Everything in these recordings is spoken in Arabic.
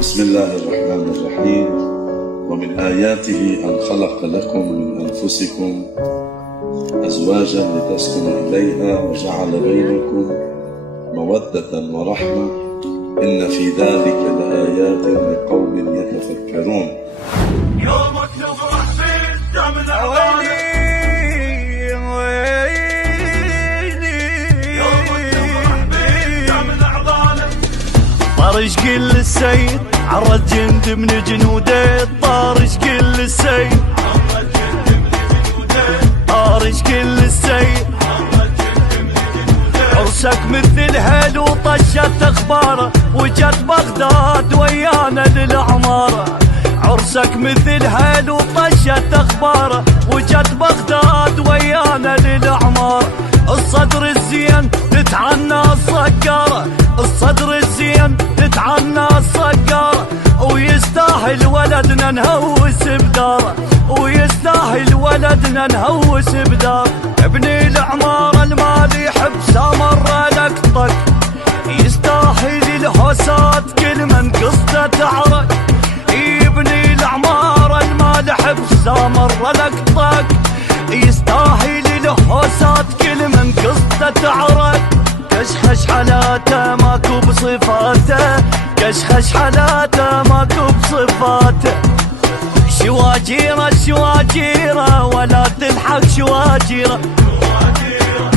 بسم الله الرحمن الرحيم. ومن آياته أن خلق لكم من أنفسكم أزواجا لتسكنوا إليها وجعل بينكم مودة ورحمة إن في ذلك لآيات لقوم يتفكرون. يومك نفرح فيه دم العوالي، يومك نفرح فيه دم العوالي. طارش كل السيد عرض جند من جنوده، طارش كل السيد عرض جند من جنوده، طارش كل السيد عرض جند من جنوده. عرسك مثل هل وطشت اخباره، وجت بغداد ويانا للعماره. عرسك مثل هل وطشت اخباره، وجت بغداد ويانا للعماره. الصدر الزين تتعنى الصقاره، الصدر الزين تتعنى الصقاره. ويستاهل ولدنا نهوس بداره، ويستاهل ولدنا نهوس بداره. ابني العماره المال يحب سامر لك طق، يستاهل الهوسات كل من قصته تعرق. يبني العمارة المال حبس سامر لك طق، يستاهل الهوسات كل من قصته تعرق. كشخش حالاته ماكو بصفاته، كشخش حالاته ماكو بصفاته. شواجيره شواجيره ولا تلحق شواجيره،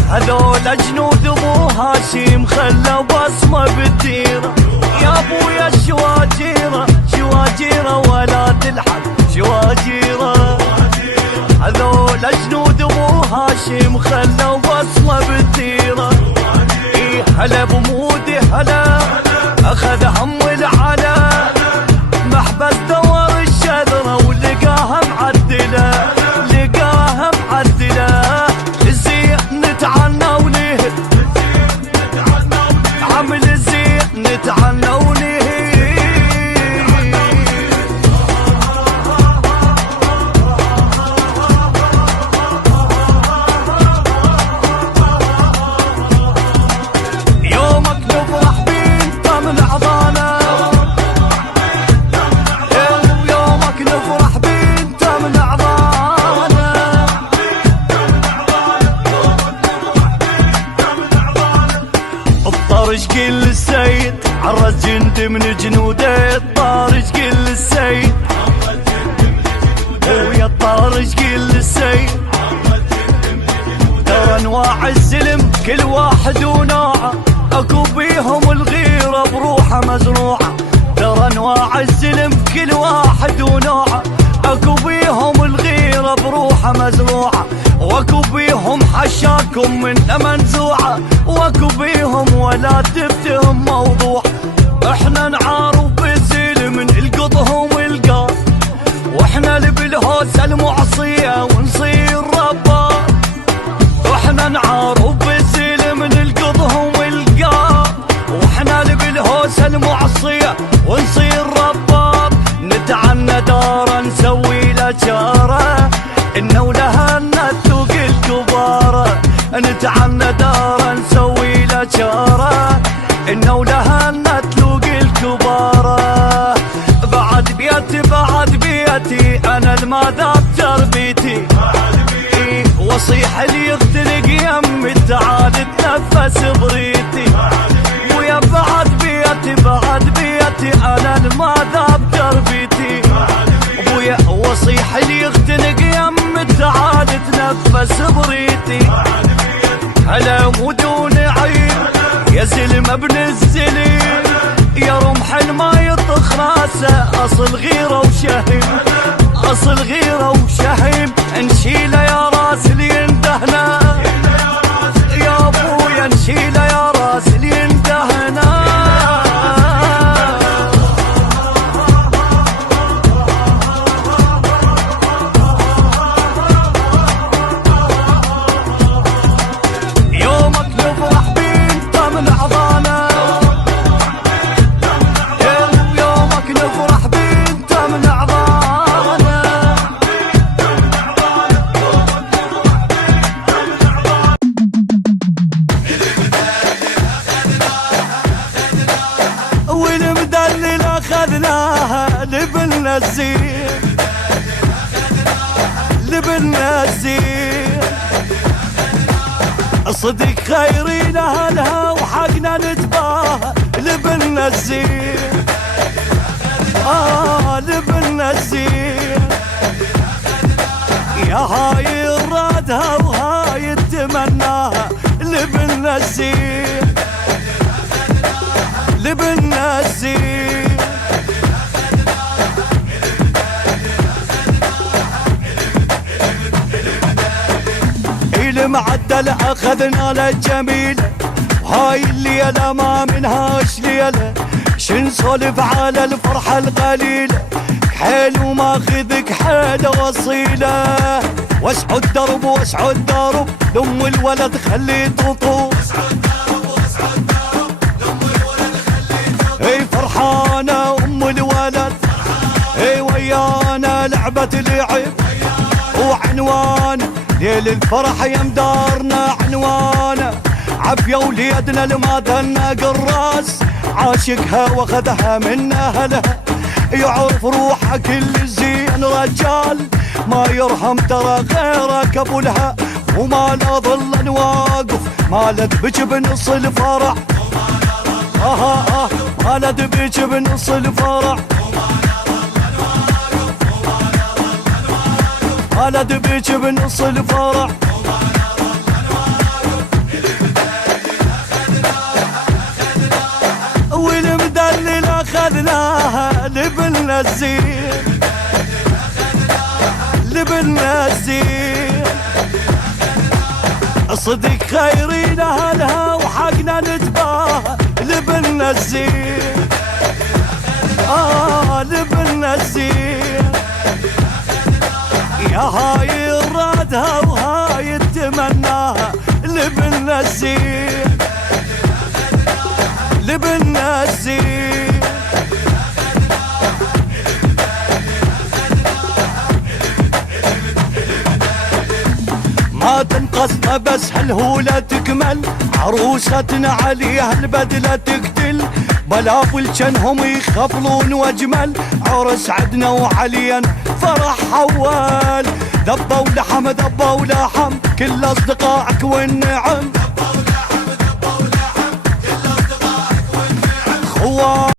هذول جنود ابو هاشم خلوا بصمه بالديره. يا ابويا الشواجيره شواجيره ولا تلحق شواجيره، هذول جنود ابو هاشم خلوا بصمه بالديره. اي هلا بمودي هلا اخذ هم العلا، محبس دور الشذره ولقاها معدله، لقاها معدله. الزين نتعنى ونهد، عمل الزين نتعنى ونهد. يومك نفرح بيه دم العضانه، يومك نفرح بيه دم العضانه. الطارش كل السيد عرس جند من جنوده، الطارش كل السيد ويا الطارش كل السيد. ترى انواع السلم كل واحد ونوعه، اكو بيهم الغيره بروحه مزروعه. ترى انواع السلم كل واحد ونوعه، اكو بيهم الغيره بروحه مزروعه. واكو بيهم حشاكم من منزوعه، واكو بيهم ولا تفتهم موضوع. احنا نعارف بالزلم نلقطهم القار، واحنا اللي بالهوسه المعصيه ونصير ربار. واحنا نعارف بالزلم نلقطهم القار، واحنا اللي بالهوسه المعصيه ونصير ربار. نتعنى داره نسوي له جاره، انه لها نتوق الكباره. نتعنى داره نسوي له جاره، انه لها نتوق الكباره. بعد بيتي بعد بيتي انا الماذا بتربيتي، وصيح اللي يختلق يمي تعال تنفس بريتي. ويا بعد بيتي بعد بيتي انا الماذا بتربيتي. ابويا وصيح اللي يختنق يمي تعال تنفس بريتي. هلا ودون عين يا زلم ابن الزلم، يا رمح ما يطخ راسه اصل غيره وشهم، اصل غيره وشهم. نشيله يا راس اللي يندهنا، يا ابويا نشيله يا راس اللي يندهنا. يومك نفرح بيه دم العضانه، يومك نفرح بيه دم العضانه. اخذناها لبنا الزين، لبنا الزين. صدق خيرين اهلها وحقنا نتباهى لبنا الزين، لبنا الزين. يا هاي الرادها وهاي التمناها لبنا الزين، لبنا الزين. المعدل اخذنا للجميل، وهاي الليلة ما منهاش ليلة، شنسولف على الفرحة القليلة، كحيل وماخذك حيل وصيلة. واسعوا الدرب واسعوا الدرب لأم الولد خلي تطوف، اي فرحانة ام الولد، اي ويانا لعبة لعب وعنوان ليل الفرح يا مدارنا عنوانه. عافية وليدنا المادنا قراس، عاشقها واخذها من اهلها، يعرف روحها كل زين رجال، ما يرهم ترى غيرك ابو لها، وما لا ظل واقف مالت بك بنص الفرح، مالت بك بنص الفرح، مالت بك بنص الفرح. والمدلل اخذناها لبنا الزين، لبنا الزين. صدق خيرين اهلها وحقنا نتباهى لبنا الزين، لبنا الزين. يا هاي الرادها وهاي التمناها لبنا الزين، لبنا الزين. ما تنقصنا بس هالهولة تكمل، عروستنا عليها البدلة تقتل، بلاف الجنهم يخفلون واجمل، عرس عدنا وعليا فرح حول. دبوا لحم دبوا لحم كل اصدقائك والنعم،